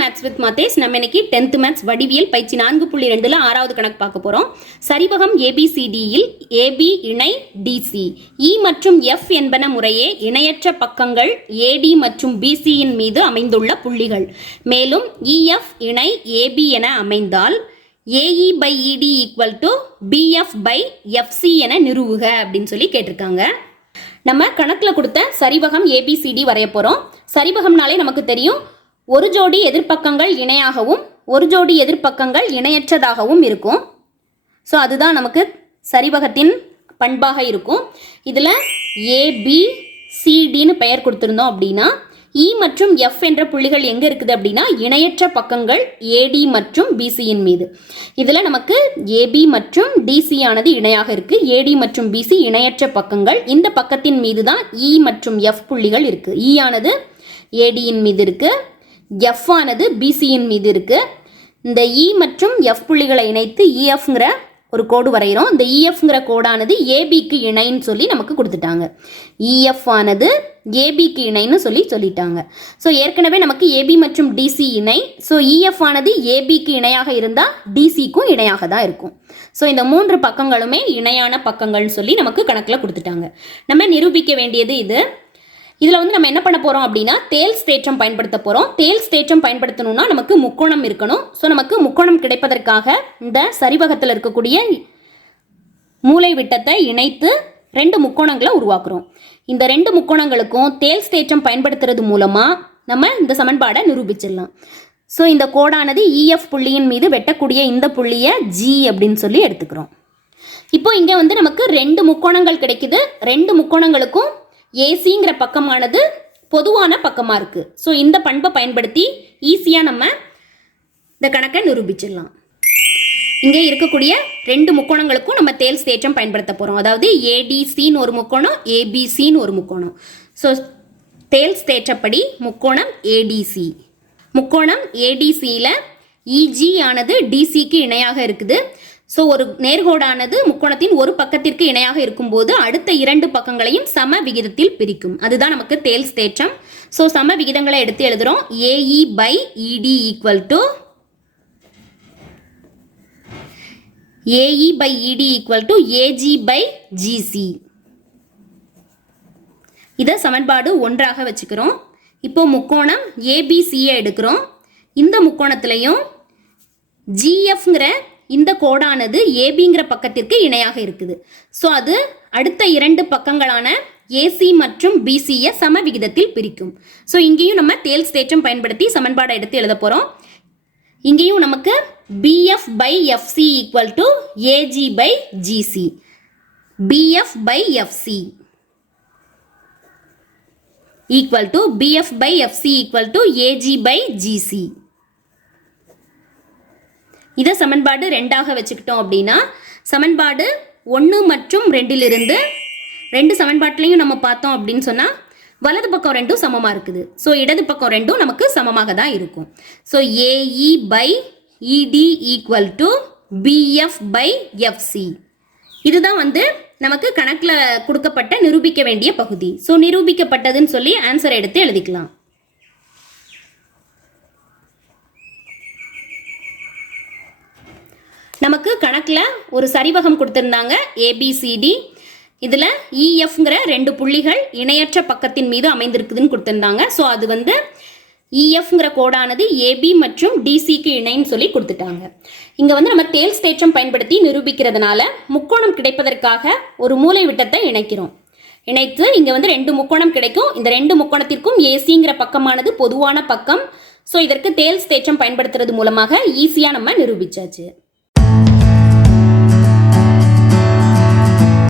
Maths with Mathesh நம்ம இன்னைக்கு tenth maths வடிவியல் பயிற்சி நான்கு புள்ளி ரெண்டுல ஆறாவது கணக்கு பார்க்க போறோம். சரிவகம் ஏபிசிடியில் ஏபி இணை டிசி இ e மற்றும் எஃப் என்பன முறையே இணையற்ற பக்கங்கள் ஏடி மற்றும் பிசியின் மீது அமைந்துள்ள புள்ளிகள். மேலும் இஎஃப் இணை ஏபி என அமைந்தால் AE by ED equal to BF by FC என நிறுவுக அப்படின்னு சொல்லி கேட்டிருக்காங்க. நம்ம கணக்கில் கொடுத்த சரிவகம் ஏபிசிடி வரைய போகிறோம் சரிவகம்னாலே நமக்கு தெரியும் ஒரு ஜோடி எதிர்ப்பக்கங்கள் இணையாகவும் ஒரு ஜோடி எதிர்ப்பக்கங்கள் இணையற்றதாகவும் இருக்கும். ஸோ அதுதான் நமக்கு சரிவகத்தின் பண்பாக இருக்கும். இதில் ஏபி சிடின்னு பெயர் கொடுத்துருந்தோம் அப்படின்னா இ மற்றும் எஃப் என்ற புள்ளிகள் எங்கே இருக்குது அப்படின்னா இணையற்ற பக்கங்கள் ஏடி மற்றும் பிசியின் மீது. இதில் நமக்கு ஏபி மற்றும் டிசி ஆனது இணையாக இருக்குது ஏடி மற்றும் பிசி இணையற்ற பக்கங்கள். இந்த பக்கத்தின் e e மீது தான் இ மற்றும் எஃப் புள்ளிகள் இருக்குது இ ஆனது ஏடியின் மீது இருக்குது எஃப் ஆனது பிசியின் மீது இருக்குது இந்த இ மற்றும் எஃப் புள்ளிகளை இணைத்து e, இஎஃப்ங்கிற ஒரு கோடு வரைகிறோம். இந்த e, இஎஃப்ங்கிற கோடானது ஏபிக்கு இணைன்னு சொல்லி நமக்கு கொடுத்துட்டாங்க. இஎஃப் ஆனது ஏபிக்கு இணைன்னு சொல்லி சொல்லிட்டாங்க. ஸோ ஏற்கனவே நமக்கு ஏபி மற்றும் டிசி இணை. ஸோ இஎஃப் ஆனது ஏபிக்கு இணையாக இருந்தால் டிசிக்கும் இணையாக தான் இருக்கும். ஸோ இந்த மூன்று பக்கங்களுமே இணையான பக்கங்கள்னு சொல்லி நமக்கு கணக்கில் கொடுத்துட்டாங்க. நம்ம நிரூபிக்க வேண்டியது இது. இதில் வந்து நம்ம என்ன பண்ண போகிறோம் அப்படின்னா தேல்ஸ் தேற்றம் பயன்படுத்த போகிறோம் தேல்ஸ் தேற்றம் பயன்படுத்தணும்னா நமக்கு முக்கோணம் இருக்கணும். ஸோ நமக்கு முக்கோணம் கிடைப்பதற்காக இந்த சரிவகத்தில் இருக்கக்கூடிய மூலை விட்டத்தை இணைத்து ரெண்டு முக்கோணங்களை உருவாக்குறோம். இந்த ரெண்டு முக்கோணங்களுக்கும் தேல்ஸ் தேற்றம் பயன்படுத்துறது மூலமாக நம்ம இந்த சமன்பாடை நிரூபிச்சிடலாம். ஸோ இந்த கோடானது இஎஃப் புள்ளியின் மீது வெட்டக்கூடிய இந்த புள்ளியை ஜி அப்படின்னு சொல்லி எடுத்துக்கிறோம். இப்போ இங்கே வந்து நமக்கு ரெண்டு முக்கோணங்கள் கிடைக்குது. ரெண்டு முக்கோணங்களுக்கும் ஏசிங்கிற பக்கமானது பொதுவான பக்கமாக இருக்குது ஸோ இந்த பண்பை பயன்படுத்தி ஈஸியாக நம்ம இந்த கணக்கை நிரூபிச்சிடலாம். இங்கே இருக்கக்கூடிய ரெண்டு முக்கோணங்களுக்கும் நம்ம தேல் தேற்றம் பயன்படுத்த போகிறோம் அதாவது ஏடிசின்னு ஒரு முக்கோணம் ஏபிசின்னு ஒரு முக்கோணம். ஸோ தேல்ஸ் தேற்றப்படி முக்கோணம் ஏடிசி முக்கோணம் ஏடிசியில் இஜி e, ஆனது டிசிக்கு இணையாக இருக்குது. ஸோ ஒரு நேர்கோடானது முக்கோணத்தின் ஒரு பக்கத்திற்கு இணையாக இருக்கும்போது அடுத்த இரண்டு பக்கங்களையும் சம விகிதத்தில் பிரிக்கும். அதுதான் நமக்கு தேல்ஸ் தேற்றம். ஸோ சம விகிதங்களை எடுத்து எழுதுறோம். AE by ED equal to AE by ED equal to AG by GC இதை சமன்பாடு ஒன்றாக வச்சுக்கிறோம். இப்போ முக்கோணம் ஏபிசியை எடுக்கிறோம். இந்த முக்கோணத்துலையும் ஜிஎஃப்ங்கிற இந்த கோடானது ஏபிங்கிற பக்கத்திற்கு இணையாக இருக்குது. ஸோ அது அடுத்த இரண்டு பக்கங்களான ஏசி மற்றும் பிசியை சம விகிதத்தில் பிரிக்கும். ஸோ இங்கேயும் நம்ம தேல்ஸ் தேற்றம் பயன்படுத்தி சமன்பாடை எடுத்து எழுத போகிறோம் இங்கேயும் நமக்கு BF by FC equal to AG by GC BF by FC equal to BF by FC equal to AG by GC இதை சமன்பாடு ரெண்டாக வச்சுக்கிட்டோம் அப்படின்னா சமன்பாடு ஒன்று மற்றும் ரெண்டிலிருந்து ரெண்டு சமன்பாட்டிலையும் நம்ம பார்த்தோம் அப்படின்னு சொன்னால் வலது பக்கம் ரெண்டும் சமமாக இருக்குது. ஸோ இடது பக்கம் ரெண்டும் நமக்கு சமமாக தான் இருக்கும். So AE by ED equal to BF by FC இதுதான் வந்து நமக்கு கணக்கில் கொடுக்கப்பட்ட நிரூபிக்க வேண்டிய பகுதி. ஸோ நிரூபிக்கப்பட்டதுன்னு சொல்லி ஆன்சர் எடுத்து எழுதிக்கலாம். நமக்கு கணக்கில் ஒரு சரிவகம் கொடுத்துருந்தாங்க ஏபிசிடி இதில் இஎஃப்ங்கிற e, ரெண்டு புள்ளிகள் இணையற்ற பக்கத்தின் மீது அமைந்திருக்குதுன்னு கொடுத்துருந்தாங்க. ஸோ அது வந்து e, இஎஃப்ங்கிற கோடானது ஏபி மற்றும் டிசிக்கு இணைன்னு சொல்லி கொடுத்துட்டாங்க. இங்கே வந்து நம்ம தேல்ஸ் தேற்றம் பயன்படுத்தி நிரூபிக்கிறதுனால முக்கோணம் கிடைப்பதற்காக ஒரு மூலை விட்டத்தை இணைக்கிறோம். இணைத்து இங்கே வந்து ரெண்டு முக்கோணம் கிடைக்கும். இந்த ரெண்டு முக்கோணத்திற்கும் ஏசிங்கிற பக்கமானது பொதுவான பக்கம். ஸோ இதற்கு தேல்ஸ் தேற்றம் பயன்படுத்துறது மூலமாக ஈஸியாக நம்ம நிரூபிச்சாச்சு.